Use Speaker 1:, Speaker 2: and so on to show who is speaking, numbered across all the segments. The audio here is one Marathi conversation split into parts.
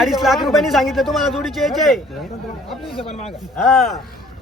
Speaker 1: 2.5 लाख रुपयांनी सांगितलं तुम्हाला जोडीचे यायचे. हा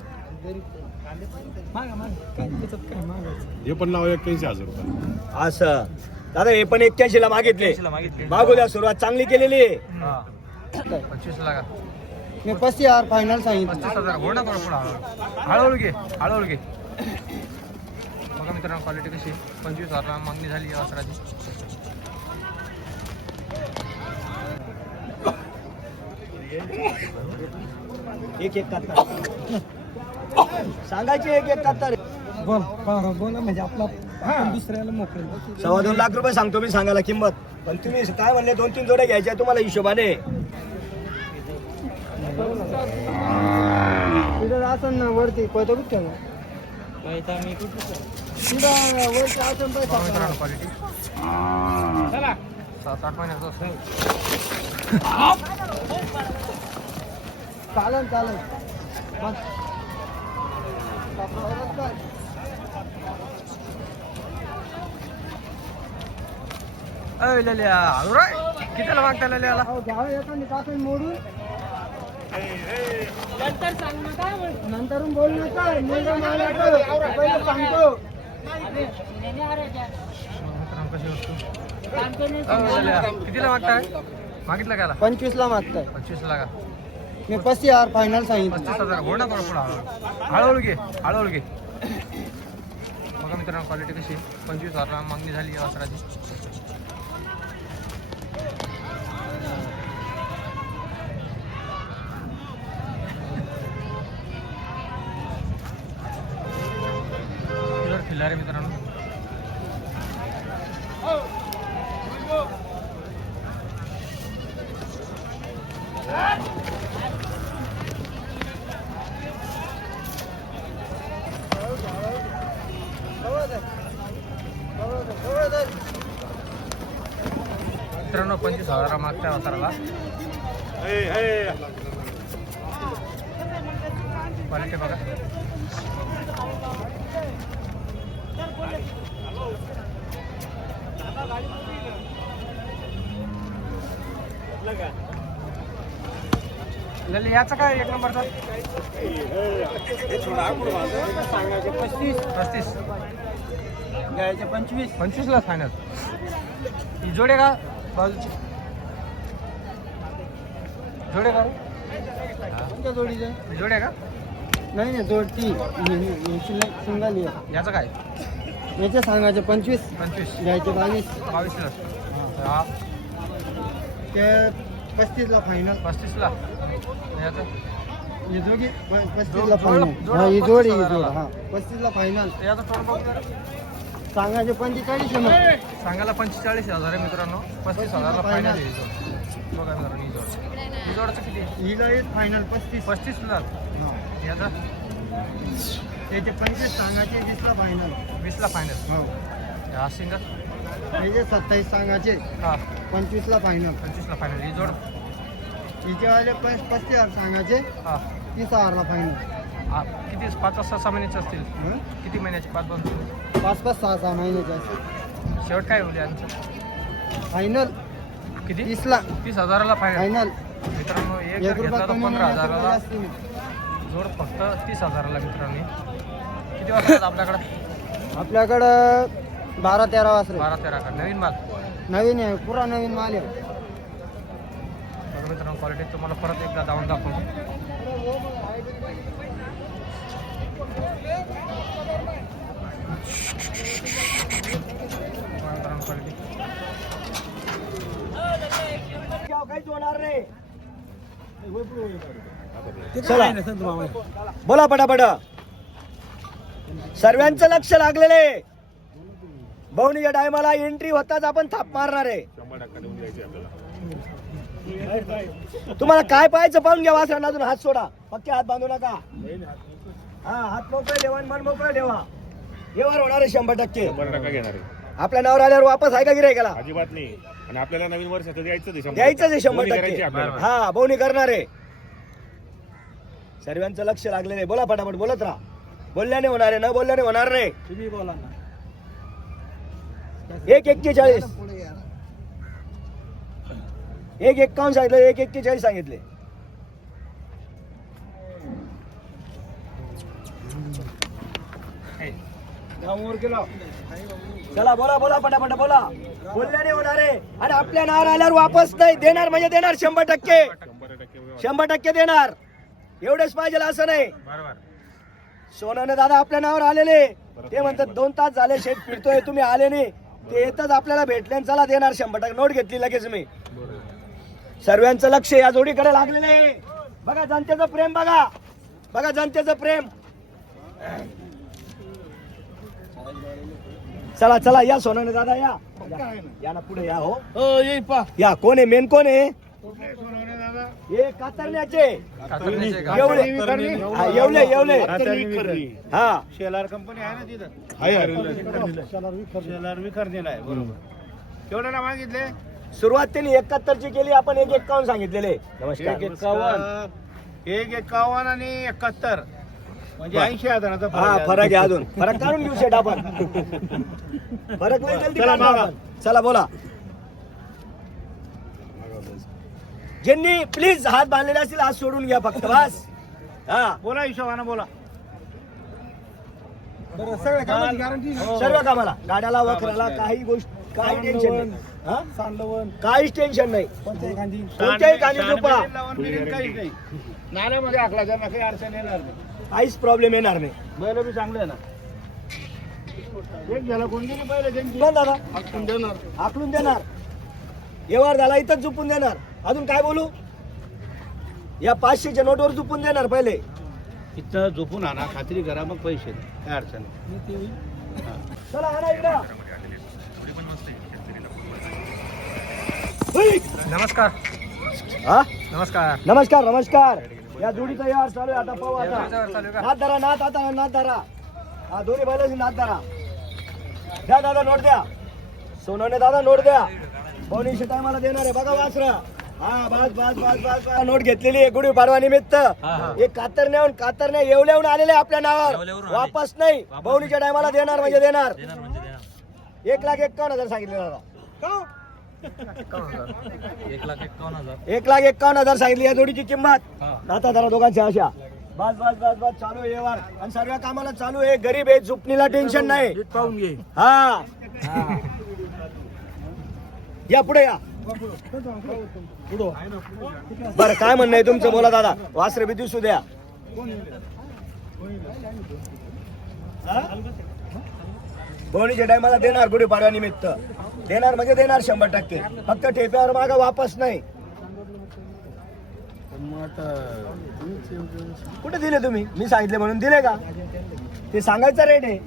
Speaker 2: हे पण नाव 81,000 रुपये.
Speaker 1: असं दादा हे पण 81 ला मागितले. मागू द्या, सुरुवात चांगली केलेली आहे.
Speaker 3: 25 लाख
Speaker 4: मी 35,000 फायनल सांगितलं.
Speaker 3: 25,000 घोडा करा पुढे हळूहळू घे हळूहळू घे. बघा मित्रांनो क्वालिटी कशी 25,000 मागणी झाली या वस्त्राची.
Speaker 1: एक 71 सांगायचे. 1 71
Speaker 4: बोला म्हणजे आपला दुसऱ्याला मोकळेल.
Speaker 1: 2.25 लाख रुपये सांगतो मी सांगायला किंमत. पण तुम्ही काय म्हणले 2-3 जोड्या घ्यायच्या तुम्हाला हिशोबाने.
Speaker 4: तिथं असं ना वरती पैसा कुठे वरती असं
Speaker 3: बघा
Speaker 4: पैसा
Speaker 3: मित्रांनो क्वालिटी 7-8 महिन्याचं असेल.
Speaker 4: चालेल बस.
Speaker 3: अय लल्या हळू रे कितीला मागता लल्याला.
Speaker 4: घ्यावं येतो टाकून मोडून नंतर बोल नका. मुलगा मागायचं पहिलं सांगतो.
Speaker 3: मित्रांनो कशी वस्तू कितीला मागताय. मागितलं का
Speaker 4: 25 ला मागताय.
Speaker 3: 25 लाख
Speaker 4: मी 35,000 फायनल सांगितलं.
Speaker 3: 35,000 घोडा करा पुढे हळूहळू घे हळूहळू घे. बघा मित्रांनो क्वालिटी कशी 25,000 मागणी झाली या वस्त्राची. खिल्लारे मित्रांनो मित्रांनो 25,000 मागच्या वस्त्राला. क्वालिटी बघा लली याचा काय 1 नंबरचा.
Speaker 4: सांगायचे 35 घ्यायचे
Speaker 3: 25 ला फायनल. ही जोडे का बाजूची जोडे का
Speaker 4: कोणत्या जोडीचे.
Speaker 3: जोडे का
Speaker 4: नाही जोडती सिंगल आहे.
Speaker 3: याचं काय
Speaker 4: याचे सांगायचे 25 घ्यायचे
Speaker 3: 22 ला.
Speaker 4: ते 35 ला फायनल.
Speaker 3: 35 ला याचं
Speaker 4: ही जोडी 35 ला फायनल. हा ही जोडी हा 35 ला फायनल.
Speaker 3: याचं टोटल बघू जरा.
Speaker 4: सांगायचे 45 आहे.
Speaker 3: सांगायला 45,000 आहे मित्रांनो. 35,000 ला फायनल आहे. बघा मित्रांनो ही जोडचं किती
Speaker 4: हिला एक फायनल
Speaker 3: 35 ला. याचा
Speaker 4: त्याचे 25 सांगायचे 20 ला फायनल.
Speaker 3: 20 ला फायनल.
Speaker 4: हो
Speaker 3: हा सिंगल
Speaker 4: त्याचे 27 सांगायचे
Speaker 3: हा
Speaker 4: 25 ला फायनल.
Speaker 3: 25 ला फायनल. ही जोड
Speaker 4: हिच्यावाले 35,000 सांगायचे
Speaker 3: हा
Speaker 4: 30,000 ला फायनल.
Speaker 3: हा किती 5-6 महिन्याचे असतील. किती महिन्याचे 5-5
Speaker 4: 5-5 6-6 महिन्याचे असते.
Speaker 3: शेवट काय होईल यांचं
Speaker 4: फायनल
Speaker 3: किती
Speaker 4: 30 ला
Speaker 3: 30,000 ला फायनल.
Speaker 4: फायनल.
Speaker 3: मित्रांनो एक
Speaker 4: एक
Speaker 3: जर
Speaker 4: रुपया
Speaker 3: घेतला तर
Speaker 4: कमी
Speaker 3: 15,000 ला
Speaker 4: असते.
Speaker 3: जोड फक्त 30,000 ला मित्रांनो. किती वाजता आहेत
Speaker 4: आपल्याकडं 12-13 वाजता
Speaker 3: 12-13 का नवीन माल.
Speaker 4: नवीन आहे. पुरा नवीन माल आहे.
Speaker 3: बघा मित्रांनो क्वालिटी तुम्हाला परत एकदा जाऊन दाखवतो. मित्रांनो क्वालिटी
Speaker 1: काहीच होणार नाही. चला बोला पटापट. सर्वांचं लक्ष लागलेले. बहुणीच्या टायमाला एंट्री होताच आपण थाप मारणार आहे.
Speaker 2: 100% देऊन द्यायची आपल्याला.
Speaker 1: तुम्हाला काय पाहायचं पाहून घ्या. वासरांना अजून हात सोडा. पक्के हात बांधू नका. हा हात मोकळे ठेवा, मन मोकळं ठेवा. व्यवहार होणार आहे 100%.
Speaker 2: 100% घेणार आहे.
Speaker 1: आपल्या नावावर आल्यावर वापस आहे का गिरायकाला.
Speaker 2: अजिबात नाही. आणि आपल्याला नवीन वर्षाचं द्यायचंच आहे 100%.
Speaker 1: द्यायचंच आहे
Speaker 2: बोली करायची
Speaker 1: 100%.
Speaker 2: आपल्याला.
Speaker 1: हा बहुणी करणार आहे. सर्वांचं लक्ष लागलेलं आहे. बोला फटाफट बोलत राहा. बोलल्याने होणार आहे, न बोलल्याने होणार नाही.
Speaker 4: तुम्ही बोला ना.
Speaker 1: 1 41. 151 सांगितले, 141 सांगितले. चला बोला बोला पटापट बोला. बोलल्याने होणार आहे आणि आपल्या नावावर आल्यावर वापस नाही देणार म्हणजे देणार 100%. 100% देणार. एवढेच पाहिजे असं नाही.
Speaker 3: बरोबर.
Speaker 1: सोनाने दादा आपल्या नावावर आलेले, ते म्हणतात 2 तास झाले शेत फिरतोय तुम्ही आले नाही, ते येतच आपल्याला भेटले आणि चला देणार 100%. नोट घेतली लगेच मी. सर्वांचं लक्ष या जोडीकडे लागलेलं आहे. बघा जनतेचं प्रेम, बघा बघा जनतेचं प्रेम. चला चला या सोनाने दादा या या ना पुढे या. हो या. कोण आहे मेन, कोण आहे? हे कातरण्याचे येवले. हा, येवले येवले. हा
Speaker 4: शेलार कंपनी आहे ना तिथं. शेलार विखरलेला आहे. बरोबर. केवढ्याला मागितले?
Speaker 1: सुरुवात त्यांनी 71 ची केली, आपण 151 सांगितलेले. नमस्कार.
Speaker 4: 151 आणि 71 म्हणजे 80,000चा
Speaker 1: हा फरक आहे. अजून फरक काढून घेऊ शेट आपण. फरक नाही जल्दी काढू आपण. चला बोला. ज्यांनी प्लीज हात बांधलेले असतील हात सोडून घ्या फक्त बस. हा
Speaker 4: बोला हिशोबानं बोला.
Speaker 1: सर्व कामाला गाड्याला वखराला काही गोष्ट काही टेन्शन नाही. हा? काहीच टेन्शन नाही. कोणत्याही कांदी झोपा
Speaker 4: काहीच नाही. नाल्यामध्ये आखला त्यांना काही अडचण येणार नाही.
Speaker 1: काहीच प्रॉब्लेम येणार नाही.
Speaker 4: बैल बी चांगलं आहे ना. एक झाला कोणती बैल त्यांची
Speaker 1: कोण दादा
Speaker 4: आखून देणार.
Speaker 1: आकलून देणार. व्यवहार झाला इथंच झुपून देणार. अजून काय बोलू? या 500च्या नोटवर झुपून देणार पहिले.
Speaker 4: इथं झोपून आणा, खात्री करा, मग पैसे द्या. काय अडचण नाही.
Speaker 1: चला आणा इकडं.
Speaker 3: नमस्कार.
Speaker 1: हा
Speaker 3: नमस्कार.
Speaker 1: नमस्कार नमस्कार. या जोडीचा व्यवहार चालू आहे. आता पाहू
Speaker 3: जोडीचा
Speaker 1: आता.
Speaker 3: व्यवहार चालू आहे का?
Speaker 1: नाथ धरा नाथ. आता नाथ धरा. हा दोन्ही बैलाची नाथ धरा. द्या दादा नोट द्या. सोनवणे दादा नोट द्या. 2:30 टायमाला देणार आहे. बघा वासरा. हा बस बस बस बस बस. नोट घेतलेली आहे गुढी पाडवा निमित्त. एक कातरण्या येवल्याहून आलेले आपल्या नावावर.
Speaker 3: येवल्यावरून
Speaker 1: वापस नाही. 2:30च्या टायमाला देणार म्हणजे देणार. 1,51,000 सांगितले दादा. 1,51,000 सांगितली या जोडीची किंमत. नाता धरा दोघांची अशा. बस बस बस बस चालू आहे व्यवहार आणि सर्व कामाला चालू आहे. गरीब आहे, झुपणीला टेन्शन नाही.
Speaker 4: पाहून घे.
Speaker 1: हा या पुढे या. बरं काय म्हणणं आहे तुमचं बोला दादा. वासरे बी दिसू द्या. बोनीच्या टायमाला देणार गुढी पाडव्या निमित्त. देणार म्हणजे देणार 100%. फक्त ठेप्यावर मागा वापस नाही. कुठे दिले तुम्ही? मी सांगितले म्हणून दिले का? ते सांगायचा रेट आहे.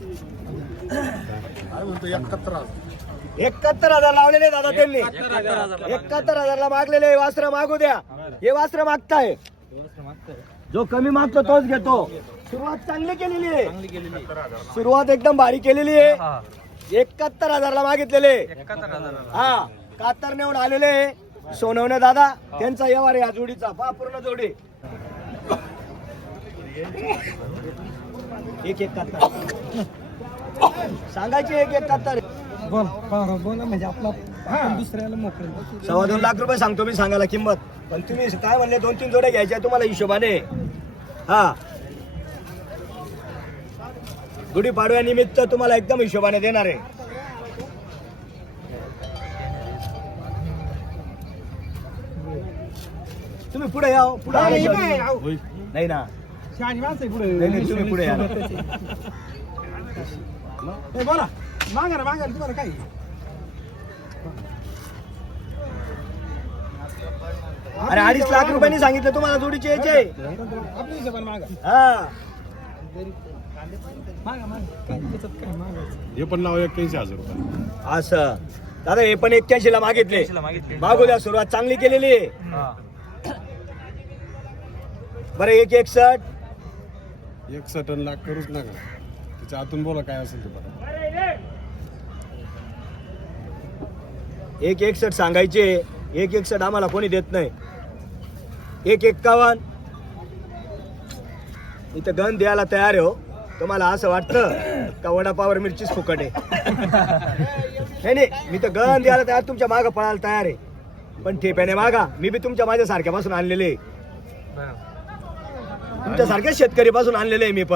Speaker 1: 71,000 लावलेले दादा त्यांनी. 71,000ला मागलेले. वासर मागू द्या. हे वासर मागताय. जो कमी मागतो तोच घेतो. सुरुवात चांगली केलेली आहे. सुरुवात एकदम भारी केलेली आहे. 71,000ला मागितलेले. हा कातर नेऊन आलेले सोनवणे दादा. त्यांचा व्यवहार आहे या जोडीचा. पहा पूर्ण जोडी. 1,71 सांगायची. 1,71
Speaker 4: बोला म्हणजे आपला दुसऱ्याला मोकळं.
Speaker 1: 2.25 लाख रुपये सांगतो मी सांगायला किंमत. पण तुम्ही काय म्हणले 2-3 जोड्या घ्यायच्या तुम्हाला हिशोबाने. हा गुढी पाडव्या निमित्त तुम्हाला एकदम हिशोबाने देणार आहे. तुम्ही पुढे या. पुढे नाही ना. नाही तुम्ही पुढे या.
Speaker 4: बोला मागा ना मागा तुम्हाला काय.
Speaker 1: अरे 2.5 लाख रुपयांनी सांगितलं तुम्हाला जोडीचे याचे.
Speaker 4: आपल्या हिशोबाने मागा.
Speaker 1: हा
Speaker 2: हे पण नाव 81,000 रुपये.
Speaker 1: असं दादा हे पण 81 ला मागितले. मागू द्या. सुरुवात चांगली केलेली आहे. बरं 1,61
Speaker 2: 61 लाख करूच नका. त्याच्या आतून बोला काय असेल ते बघा.
Speaker 1: 1,61 सांगायचे. 1,61 आम्हाला कोणी देत नाही. 1,51 इथं गण द्यायला तयार आहे. हो तुम्हाला असं वाटतं का वडापावर मिरचीच फुकट आहे? नाही नाही मी तर गण द्यायला तयार. तुमच्या मागं पळायला तयार आहे. पण ठेप्याने मागा. मी बी तुमच्या माझ्या सारख्यापासून आणलेले,
Speaker 3: बरं.
Speaker 1: तुमच्या सारख्या शेतकरी पासून आणलेले आहे मी पण.